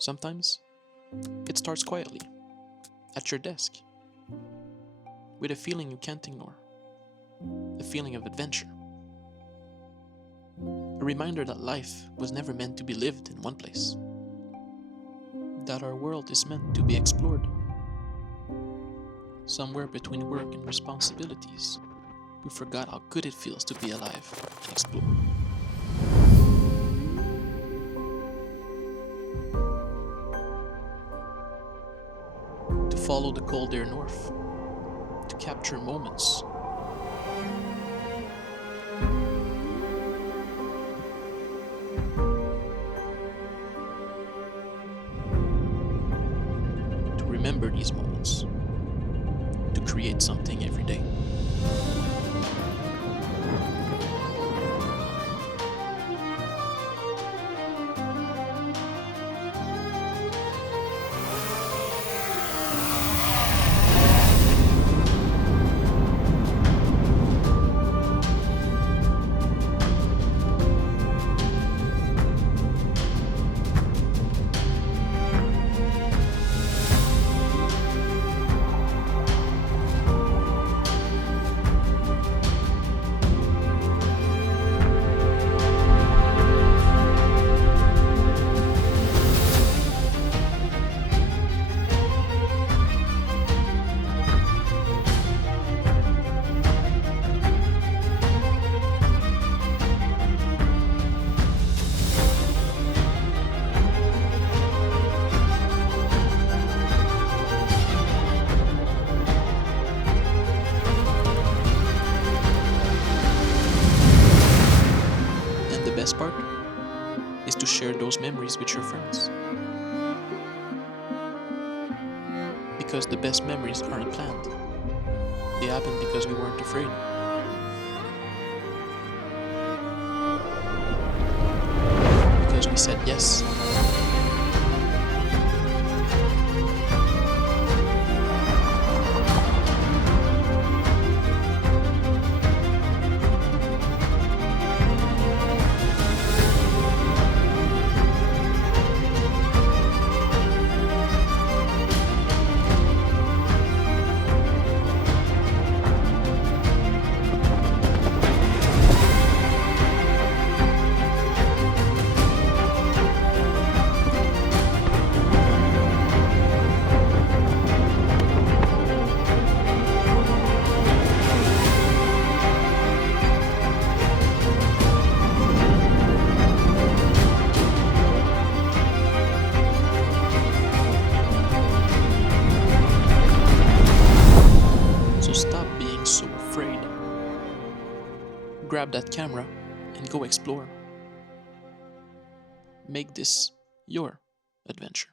Sometimes it starts quietly, at your desk, with a feeling you can't ignore, a feeling of adventure. A reminder that life was never meant to be lived in one place, that our world is meant to be explored. Somewhere between work and responsibilities, we forgot how good it feels to be alive and explore. To follow the cold air north, to capture moments, to remember these moments, to create something every day. The best part is to share those memories with your friends. Because the best memories aren't planned. They happen because we weren't afraid. Because we said yes. So stop being so afraid. Grab that camera and go explore. Make this your adventure.